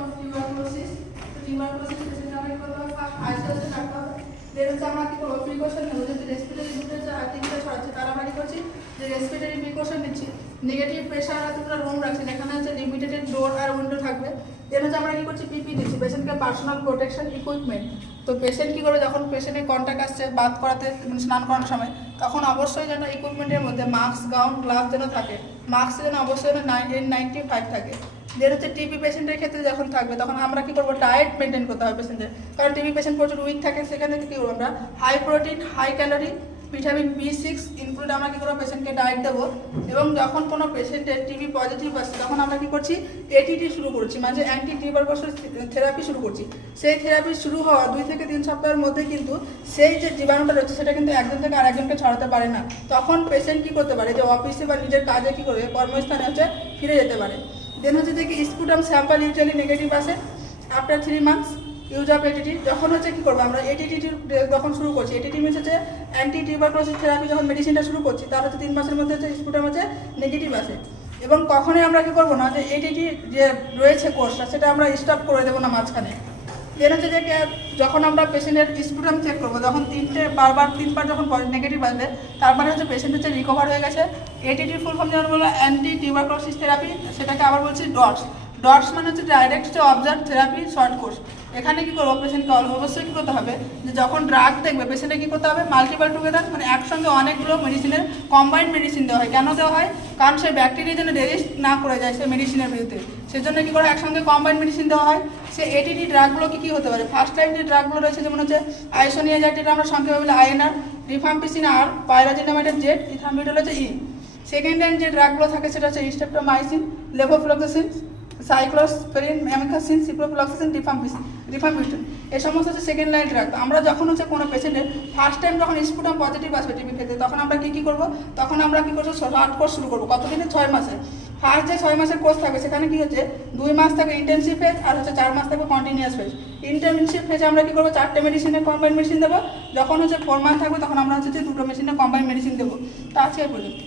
of tuberculosis. তো tuberculosis patient আমরা কি করবো, ফার্স্ট আইসোলেশন রাখতে হবে। দেন হচ্ছে আমরা কি করবো, প্রিকশন নেবো, যদি রেসপিরেটরি ইনফেকশন আর্টিকেল ছড়াচ্ছে তার আমরা কি করছি, যে রেসপিরেটরি প্রিকশন নিচ্ছি। নেগেটিভ প্রেশার আছে পুরো রুম রাখছি, যেখানে হচ্ছে লিমিটেড ডোর আর উইন্ডো থাকবে। দেন হচ্ছে আমরা কি করছি, পিপি দিচ্ছি, পেশেন্টকে পার্সোনাল প্রোটেকশন ইকুইপমেন্ট। তো পেশেন্ট কি করে, যখন পেশেন্টের কন্ট্যাক্ট আসছে বাথ করাতে, স্নান করানোর সময়, তখন অবশ্যই যেন ইকুইপমেন্টের মধ্যে মাস্ক, গাউন, গ্লাভস যেন থাকে। মাস্ক যেন অবশ্যই যেন 95 থাকে। যেটা হচ্ছে টিবি পেশেন্টের ক্ষেত্রে যখন থাকবে, তখন আমরা কি করবো, ডায়েট মেনটেন করতে হবে পেশেন্টের। কারণ টিবি পেশেন্ট প্রচুর উইক থাকে, সেখানে কি করবো আমরা, high protein, high calorie, vitamin B6 include আমরা কি করবো, পেশেন্টকে ডায়েট দেবো। এবং যখন কোনো পেশেন্টের টিবি পজিটিভ আসছে, তখন আমরা কি করছি, এটিটি শুরু করছি, মানে অ্যান্টি টিউবারকুলোসিস থেরাপি শুরু করছি। সেই থেরাপি শুরু হওয়া 2 থেকে 3 সপ্তাহের মধ্যে কিন্তু সেই যে জীবাণুটা রয়েছে সেটা কিন্তু একজন থেকে আরেকজনকে ছড়াতে পারে না। তখন পেশেন্ট কি করতে পারে, যে অফিসে বা নিজের কাজে কি করবে, কর্মস্থানে হচ্ছে ফিরে যেতে পারে। দেন হচ্ছে যে কি, স্পুটাম স্যাম্পল ইউজুয়ালি নেগেটিভ আসে after 3 months use of ATT. যখন হচ্ছে কি করবো আমরা, এটিটি যখন শুরু করছি, এটিটি মিনস হচ্ছে অ্যান্টি টিউবারকুলোসিস থেরাপি, যখন মেডিসিনটা শুরু করছি তার হচ্ছে 3 মাসের মধ্যে হচ্ছে স্পুটাম হচ্ছে নেগেটিভ আসে। এবং কখনোই আমরা কি করবো না, যে এটিটি যে রয়েছে কোর্সটা, সেটা আমরা স্টপ করে দেবো না মাঝখানে। দেন হচ্ছে যে যখন আমরা পেশেন্টের স্পুটাম চেক করবো, যখন 3বার যখন নেগেটিভ আসবে, তারপরে হচ্ছে পেশেন্ট হচ্ছে রিকভার হয়ে গেছে। এটিটির ফুল ফর্ম যেমন বললো অ্যান্টি টিউবারকুলোসিস থেরাপি, সেটাকে আবার বলছি ডটস। ডটস মানে হচ্ছে direct observe therapy short course. এখানে কি করবো, পেশেন্টকে অবশ্যই কী করতে হবে, যে যখন ড্রাগ দেখবে পেশেন্টে কী করতে হবে, মাল্টিপল টুগেদার, মানে একসঙ্গে অনেকগুলো মেডিসিনের কম্বাইন্ড মেডিসিন দেওয়া হয়। কেন দেওয়া হয়, কারণ সেই ব্যাকটেরিয়া যেন রেজিস্ট না করে যায় সেই মেডিসিনের বিরুদ্ধে, সেজন্য কী করে একসঙ্গে কম্বাইন্ড মেডিসিন দেওয়া হয়। সে এটিটি ড্রাগগুলো কী হতে পারে, ফার্স্ট লাইন যে ড্রাগগুলো রয়েছে, যেমন হচ্ছে আইসোনিয়াজাইড, যেটা আমরা সংক্ষেপে বলি INR, রিফাম্পিসিন আর, পাইরাজিনামাইড Z, ইথামিডল হচ্ছে E। সেকেন্ড লাইন যে ড্রাগগুলো থাকে সেটা হচ্ছে স্ট্রেপ্টোমাইসিন, লেভোফ্লক্সাসিন, সাইক্লোস্পেরিন, অ্যামিক্সাসিন, সিপ্রোফ্লক্সাসিন, রিফাম্পিসিন। এই সমস্ত হচ্ছে সেকেন্ড লাইন ড্রাগ। আমরা যখন হচ্ছে কোনো পেশেন্টের ফার্স্ট টাইম যখন স্পুটাম পজিটিভ আসবে টিবি ক্ষেত্রে, তখন আমরা কী করবো, তখন আমরা কী করবো, শর্ট কোর্স শুরু করবো। কতদিনে, 6 মাসে। ফার্স্ট যে 6 মাসের কোর্স থাকবে, সেখানে কী হচ্ছে 2 মাস থাকবে ইন্টেনসিভ ফেজ, আর হচ্ছে 4 মাস থাকবে কন্টিনিউয়াস ফেজ। ইন্টেনসিভ ফেজে আমরা কী করবো, 4টে মেডিসিনের কম্বাইন্ড মেডিসিন দেবো। যখন হচ্ছে 4 মান্থ থাকবে, তখন আমরা হচ্ছে 2টো মেডিসিনের কম্বাইন্ড মেডিসিন দেবো। তা আজকে পর্যন্ত।